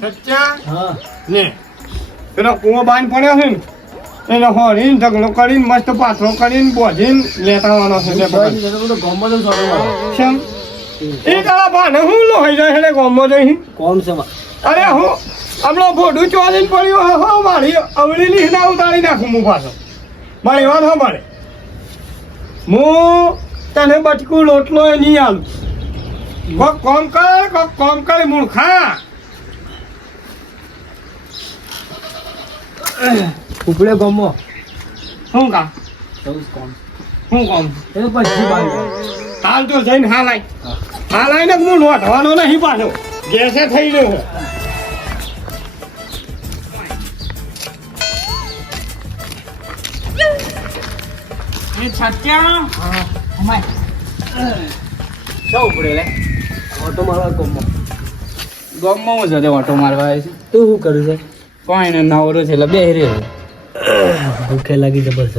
સચ્ચા? હા. ને? પેલો કૂવો બાંધ પડ્યો છે ને એને હોરીને ઢગલો કરીને મસ્ત પાથરો કરીને બોધીને લેતા છે લે પકડ. બધું. ગામમાં તો સારું મળે. શેમ? એ તારા ભાને હું લોહી જાય એટલે ગોમો જઈ કોમ છે અરે હું હમણાં ભોડું ચોરીને પડ્યું હો, હો મારી અવળીની ના ઉતારી નાખું હું પાછો. મારી વાત સાંભળે. હું તને બટકું લોટલો એની નહીં આલું. કોક કોમ કર કોક કોમ મૂળ મૂર્ખા. ઉપડે ગમો. શું કામ? કોમ. શું કોમ? એ પછી હાલ તો જઈને હાલ હા લાય ને હું નોંધવાનો નહીં પાછો ગેસે થઈ ગયો છે. એ છત્યા? અમાય. શું ઉપડે લે? ઓટો મારવા ગામમાં. ગામમાં હું જતો ઓટો મારવા આવે છે. તું શું કરું છે? કોઈ નાવરો નવરો છે એટલે બે રહ્યો ભૂખે લાગી જબરજસ્ત.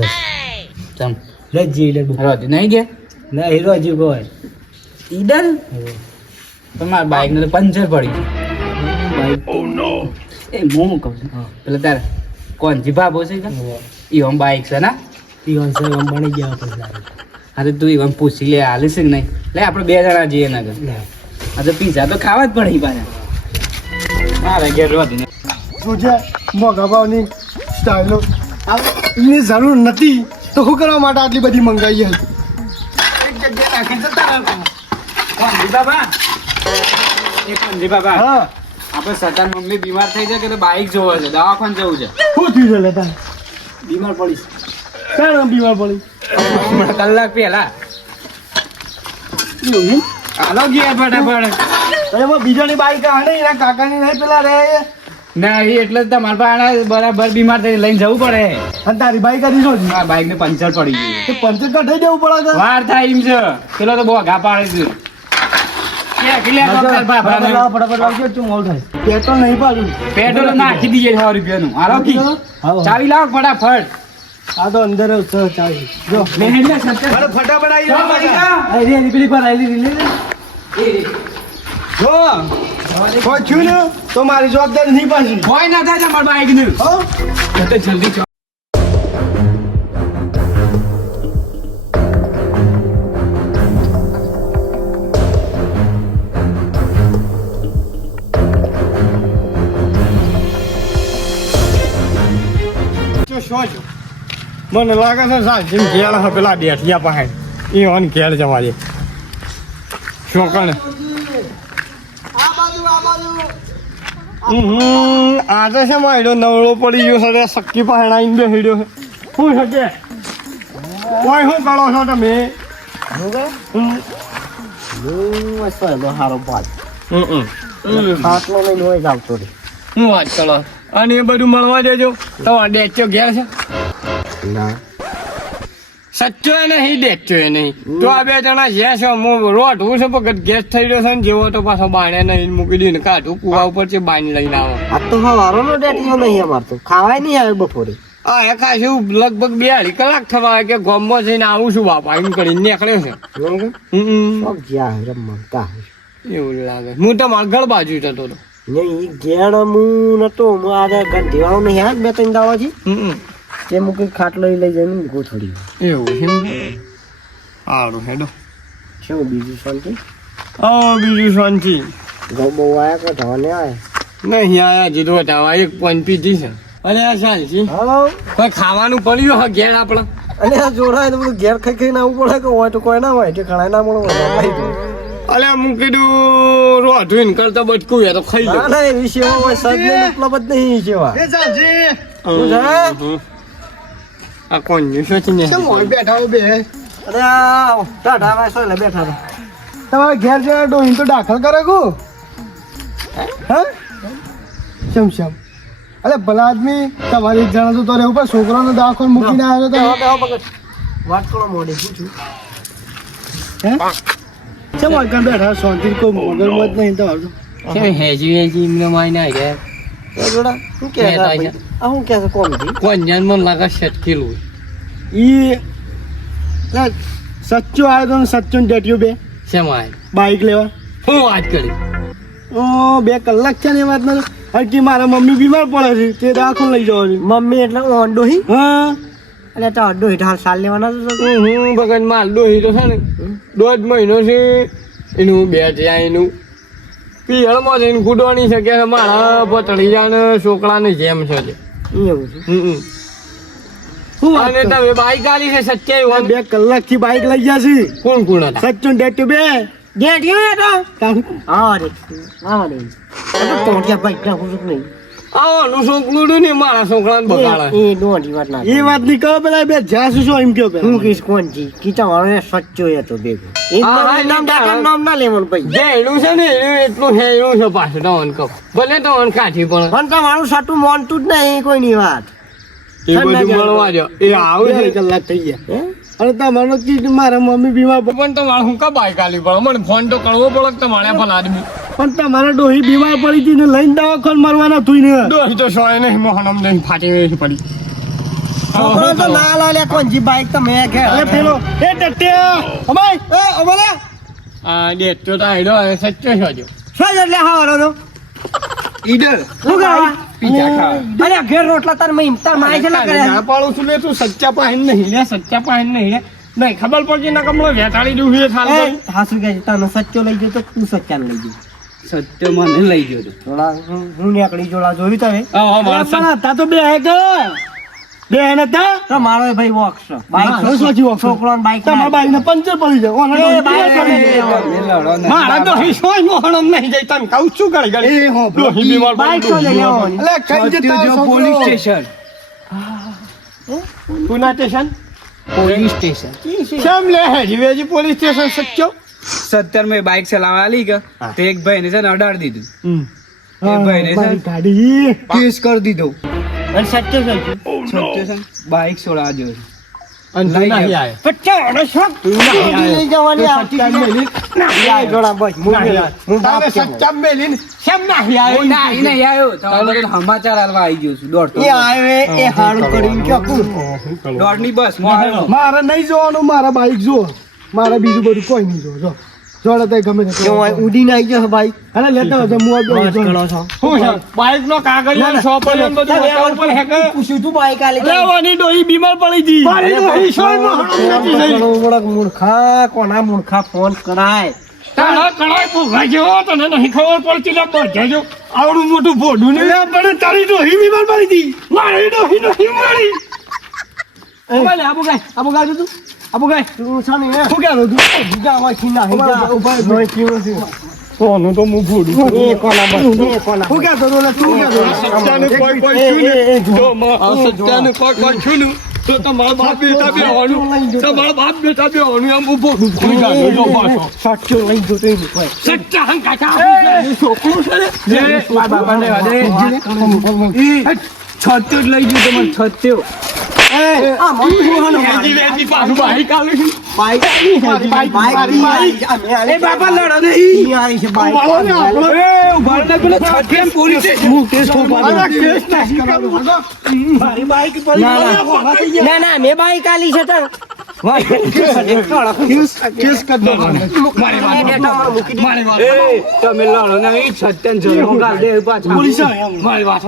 ચમ. રજી ઈડર. રોતી નહીં ગયા ના હીરો હજી કોઈ ઈડર તમારા બાઇક ને પંચર પડી. ગયું બાઈક એ હું કહું છું? હા. પેલા તારે કોણ જીભા ભાભો છે ઈ બાઇક છે ના? પીવન છે આમ બની ગયા પછી અરે તો ઈવન પૂછી લે હાલી છે કે નહીં? લે આપણે બે જણા જઈએ નગર. હા તો પીઝા તો ખાવા જ પડે ઈ પાછા. મારે ઘેર રોતી નહીં તુજે મોઘા ભાવની સ્ટાઇલો એની જરૂર નથી. તો શું કરવા માટે આટલી બધી મંગાવી હતી એક જગ્યાએ જતા બાબા. એ બાબા. હા. આપણે સતાર મમ્મી બીમાર થઈ જાય કે તો બાઇક જોવે છે દવાખાન જવું છે. શું થયું છે લેતા? બીમાર પડી. ક્યારે બીમાર પડી? કલાક પહેલા. હાલો ગયા ફટાફટ. બીજાની બાઈક આને એના કાકાની નહીં પેલા રહે. ના એ એટલે જ તમારા પાસે બરાબર બીમાર થઈ લઈને જવું પડે. અને તારી બાઈક કરી શું મારા બાઈક ને પંચર પડી ગયું. તો પંચર કઢાઈ જવું પડે છે વાર થાય એમ છે. પેલો તો બહુ ઘા પાડે છે. તું પેટ્રોલ નહીં પાડું. પેટ્રોલ નાખી દીજે સો રૂપિયાનું. હાલો ચાવી લાવો ફટાફટ. આ તો અંદર જ છે ચાવી. ફટાફટ આવી જો. કોઈ થયું ને તો મારી જવાબદારી નહીં પાછી. કોઈ ના થાય તમારા બાઈક ને. તો જલ્દી મને લાગે છે સાચી ઘેર હે પેલા બેઠિયા પાસે. એ ઓન ઘેર જવા દે. શું હમ આજે છે માયડો નવળો પડી ગયો છે સક્કી પાસે આવીને બેસી છે. શું છે કે? કોઈ શું કરો છો તમે? અને એ બધું મળવા જજો તમારે ડેચ્યો ઘેર છે? ના. સચ્ચો નહીં એ નહીં. તો આ બે જણા જ્યાં છે હું રોટ હું છે પણ ગેસ થઈ રહ્યો છે ને જેવો તો પાછો બાણે નહીં મૂકી દઈને કાઢું કુવા ઉપર છે બાઈને લઈને આવો. આ તો હવારો નો ડેટીઓ નહીં અમારતો ખાવાય નહીં આવે બપોરે. આ એ ખાશું લગભગ બે અઢી કલાક થવા કે ગોમો જઈને આવું છું બાપા એમ કરીને નીકળ્યો છે. એવું લાગે. હું તો માગળ બાજુ જતો હતો. નહીં ઘેડ હું નતો હું આજે ઘંટી વાળો નહીં આ બે ત્રણ દાવાજી હમ. તે મૂકી ખાટલો લઈ જઈને ગોથડી એવું છે સારું હેડો. શું બીજું શાંતિ? હા બીજું શાંતિ. ઘઉં બહુ આયા કે ધવાને આયા? નહીં આયા જીધો તાવા એક પોઈન્ટ પીધી છે. અને આ શાંતિ. હલો? કોઈ ખાવાનું પડ્યું હા ઘેર આપણા. અને આ જોડાય તો બધું ઘેર ખાઈ ખાઈને આવવું પડે કે હોય તો કોઈ ના હોય? કે ખણાય ના મળે અલે હું કીધું રોધવીને કરતા બટકું યાર તો ખાઈ ના લો. ના એ સેવા હોય સજ ને જ નહીં સેવા. હું છે? આ કોણ શું છે ને. બેઠા બે. અરે આ ટાઢા વાય બેઠા હતા. ઘેર જરા ડોહીને તો દાખલ કરે કો હા? શમ શમ. અરે ભલા આદમી તમારી જણા તો રહેવું પણ છોકરાનો દાખલ મૂકીને આવ્યો તો. વાત કરો મોડી પૂછું હે? ચમ આગળ બેઠા શાંતિ કોઈ મોગર મત નહીં તો કેમ હેજી હેજી એમને માઈને આવી ગયા? જોડા શું કે આ હું કે કોણ કોણ જાન મને લાગે શટકેલું ઈ સચ્ચો આવ્યો તો સચ્ચો બે ડેટ્યો આવે શેમાં બાઈક લેવા. હું વાત કરી? ઓ બે કલાક છે ને એ વાત હજી મારા મમ્મી બીમાર પડે છે તે દાખલ લઈ જવાની મમ્મી એટલે ઓન ડોહી? હા. એટલે તો ડોહી હાલ સાલ લેવાના તો. હું ભગવાન માલ ડોહી તો છે ને દોઢ મહિનો છે. એનું બે ત્યાં એનું. પિયળમાં જઈને કૂદવાની છે કે મારા પતળીયાને છોકરાને જેમ છે. એવું છે? હમ. અને તમે બાઈક આલી છે સચ્ચાઈ બે કલાકથી બાઈક લઈ ગયા છે. કોણ કોણ હતા? સચ્ચું ડેટ બે. ડેટ એ તો. હા રે. હા રે. તો ત્યાં ભાઈ ના હું નહીં? આવાનું છોકરું ને મારા છોકરાને બગાડે. એ વાત ના એ વાતની કહો પેલા બે જાસુ છો એમ કયો હું કહીશ કોણ જી? કીચા વાળો એ સચ્ચો હતો હા, નામ દાદા નામ. ના લેવાનું ભાઈ. જે એનું છે ને એનું એટલું છે પાછું તમને કહું. ભલે તો મને કાઠી પણ. પણ તમારું સટું માનતું જ નહીં કોઈની વાત. એ બધું મળવા જો. એ આવે છે. કલાક થઈ ગયા? અને તમારો મારા મમ્મી બીમાર પણ તમારે હું કા બાઈક આલી પડે? મને ફોન તો કરવો પડે તમારે પણ આદમી. પણ તમારે ડોહી બીમાર પડી હતી ને લઈને દવાખાને મરવાના તું ને દોહી તો સોય નહીં ફાટી ગઈ પડી. છોકરો તો ના લાલે કોણ જી બાઈક તો મેં ઘેર અરે પેલો એ ટટ્યા અમાય એ અમારે આ ડેટ તો અને સચ્ચો છો જો. એટલે તો. ઈડર. શું ખાવા પીઝા ખાવા અરે ઘેર રોટલા તાર મેં ઇમતા માય છે ના કરે. પાડું છું લે તું સચ્ચા પાહીન નહીં લે સચ્ચા પાહીન નહીં લે. નહીં ખબર પડતી ના કમળો વેટાળી દઉં છે થાલ. હાસુ કે તને સચ્ચો લઈ ગયો તો તું સચ્ચાને લઈ ગયો. સત્ય મને લઈ ગયો તો. હું- હું નીકળી જોડા જોયું તમે? હા, હા, મારા સચ- પણ તા તો બે હે કે બે હે તો મારો ભાઈ વોક છે. મારો સોચી વોક છોકરો બાઈક તમારા બાઈ ને પંચર પડી જાય. ઓના એ ડોહી બાઈ બીમાર પડી જાય. તમે લડો ને. મારા દોહી સોય મોહનમ નહીં જાય. તને કહું છું ઘડી ઘડી એ હો, બીમાર બાઈક તો લઈ દોહી આવવાની. કઈ જતા police station. Puna station? Police station. કેમ લે હેજી વેજી પોલીસ સ્ટેશન સચ્ચો? સત્તર મેં બાઇક ચલાવવા લી કે તો એક ભાઈને છે ને અડાડ દીધું. એક ભાઈ ભાઈને છે ગાડી. કેસ કરી દીધો. અને સચ્ચો થઈ બાઇક છોડાવા અને તું લઈ નહીં જાઓ. આયો. પચાસ શોખ લઈ જવાની આવતી જ નહીં. ના, જોડા બસ હું નહીં આયો. હું બાપ તારે કેમ સચ્ચા કેમ નહીં આયો? હું ના નહીં આવ્યો. તમારે સમાચાર આલવા આવી ગયો છું દોઢ એ આવ્યો એ- એ હારું કરીને કયો કું બસ મારે નહીં જોવાનું મારા બાઈક જો મારે બીજું બધું કોઈ નહીં જો જો જોડે તે ગમે તે ઉડીને આવી ગયો ભાઈ. અરે લેતા આવજો, હું આ બસ જો. કરો છો. શું છે? બાઈકનો ને સોપરીઓ ને. બધું હોતા ઉપર હે પૂછ્યું તું બાઈક આલી લેવાની ડોહી બીમાર પડી હતી. મારી ડોહી સોય મોહનમ નથી થઈ. બડો બડો મૂર્ખા? કોના મૂર્ખા ફોન કરાય? તારા જેવો તને નહીં ખબર પડતી લે બધે આવડું મોટું ભોડું ને પણ તારી ડોહી બીમાર પડી હતી. મારી ડોહી નહીં મળી ઊભા આબુ ગાય, આબુ ગાય તું. ને એ શું કહેવાનું તું? હોય ઊભા, પીવું છે. સોનું તો હું બસ શું કહેતો કહેતો? સત્યાને કોઈ કોઈ છું ને કોઈ કોઈ તો તમારા બાપ બેટા બે હોવાનું તમારા બાપ બેટા બે એમ ઊભો સાચો લઈ ગયો તો સચ્ચા હંગ કાકા છોકરું છે ને છત્યો જ લઈ ગયું તમારે છત્યો આ મમ્મી જોવાનો વેજી વેજી પાછું બાઈક આવી bike bike, bike bike, bike આલી એ બાપા લડો ને ઈ આવી છે બાઈક ને એ ઊભા રહીને પેલો છત્યો પોલીસ સ્ટેશન હું કેસ ઠોકવાનો. અરે કેસ નહીં કરવું. મારી બાઈક પડી ના, ના. ના ના મેં બાઈક આલી છે તો. મારી વાત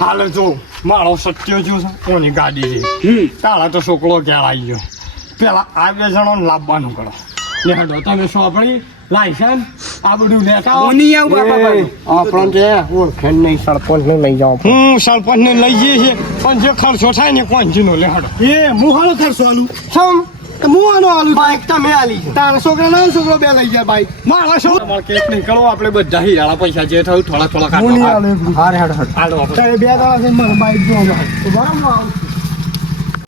હાલ જો મારો સત્ય જો છે કોની ગાડી છે? તારા તો છોકરો ક્યાં આવી ગયો. પેલા આ બે જણો લાવવાનું કરો. ને હડો તમે સોંપણી લાયસન્સ આ બધું લેતા આવો. કોની આવું બાપા બાજુ? આપણને જે ઓળખેણ નહીં સરપંચ ને લઈ જાઓ હું સરપંચ ને લઈ જઈએ છીએ પણ જે ખર્ચો થાય ને કોંચીનો લે હડો. એ હું હાલો ખર્ચો આલું. સમ તો હું બાઈક તમે આલી તારા છોકરા ના છોકરો બે લઈ જાય બાઈક મારા તમારે કેસ નહીં કરો આપણે બધા હિરાળા પૈસા જે થયું થોડા થોડા કાઢો. આલું હારે હારે હારે. તારે બે દાડા થઈને મારે બાઈક જોવા બરાબર.